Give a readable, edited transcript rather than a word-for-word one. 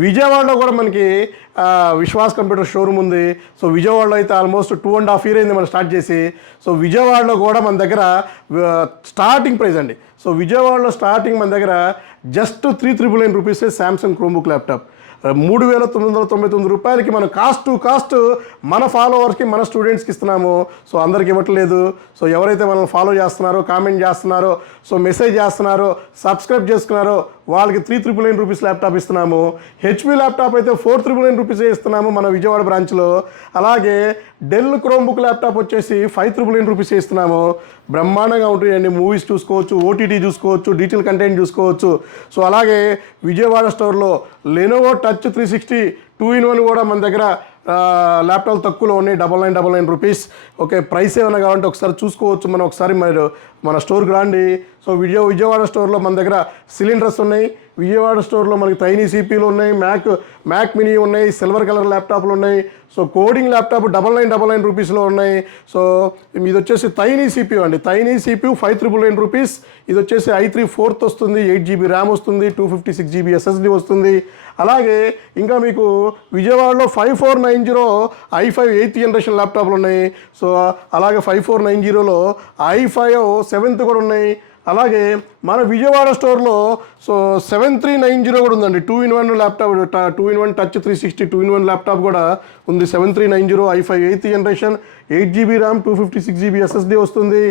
విజయవాడలో కూడా మనకి విశ్వాస్ కంప్యూటర్ షోరూమ్ ఉంది. సో విజయవాడలో అయితే ఆల్మోస్ట్ 2.5 years అయింది మనం స్టార్ట్ చేసి. సో విజయవాడలో కూడా మన దగ్గర స్టార్టింగ్ ప్రైస్ అండి. సో విజయవాడలో స్టార్టింగ్ మన దగ్గర జస్ట్ 3,999 రూపీసే శాంసంగ్ క్రోమ్బుక్ ల్యాప్టాప్. 3,999 రూపాయలకి మనం కాస్ట్ టు కాస్ట్ మన ఫాలోవర్స్కి మన స్టూడెంట్స్కి ఇస్తున్నాము. సో అందరికి ఇవ్వట్లేదు. సో ఎవరైతే మనల్ని ఫాలో చేస్తున్నారో, కామెంట్ చేస్తున్నారో, సో మెసేజ్ చేస్తున్నారో, సబ్స్క్రైబ్ చేసుకున్నారో వాళ్ళకి 3,999 రూపీస్ ల్యాప్టాప్ ఇస్తున్నాము. హెచ్పి ల్యాప్టాప్ అయితే 4,999 రూపీసే ఇస్తున్నాము మన విజయవాడ బ్రాంచ్లో. అలాగే డెల్ క్రోమ్బుక్ ల్యాప్టాప్ వచ్చేసి 5,999 రూపీసే ఇస్తున్నాము. బ్రహ్మాండంగా ఉంటాయండి. మూవీస్ చూసుకోవచ్చు, ఓటీటీ చూసుకోవచ్చు, డిజిటల్ కంటెంట్ చూసుకోవచ్చు. సో అలాగే విజయవాడ స్టోర్లో లెనోవో టచ్ 360 2-in-1 కూడా మన దగ్గర ల్యాప్టాప్ తక్కువలో ఉన్నాయి. 999 రూపీస్. ఓకే, ప్రైస్ ఏమైనా కావాలంటే ఒకసారి చూసుకోవచ్చు. మనం ఒకసారి మన స్టోర్కి రండి. సో విజయవాడ స్టోర్లో మన దగ్గర సిలిండర్స్ ఉన్నాయి. విజయవాడ స్టోర్లో మనకి తైనీ సిపిలు ఉన్నాయి, మ్యాక్ మినీ ఉన్నాయి, సిల్వర్ కలర్ ల్యాప్టాప్లు ఉన్నాయి. సో కోడింగ్ ల్యాప్టాప్ 999 రూపీస్లో ఉన్నాయి. సో ఇది వచ్చేసి తైనీ సిపియూ అండి. తైనీ సిపియూ 5,999 రూపీస్. ఇది వచ్చేసి i3 4th వస్తుంది, 8GB ర్యామ్ వస్తుంది, 256GB SSD వస్తుంది. అలాగే ఇంకా మీకు విజయవాడలో 5490 i5 8th జనరేషన్ ల్యాప్టాప్లు ఉన్నాయి. సో అలాగే 5490లో i5 7th కూడా ఉన్నాయి. అలాగే మన విజయవాడ స్టోర్లో సో 7390 కూడా ఉందండి. 2-in-1 laptop, 2-in-1 touch 360 2-in-1 laptop కూడా ఉంది. 7390 i5 8th generation, 8GB RAM, 256GB SSD వస్తుంది.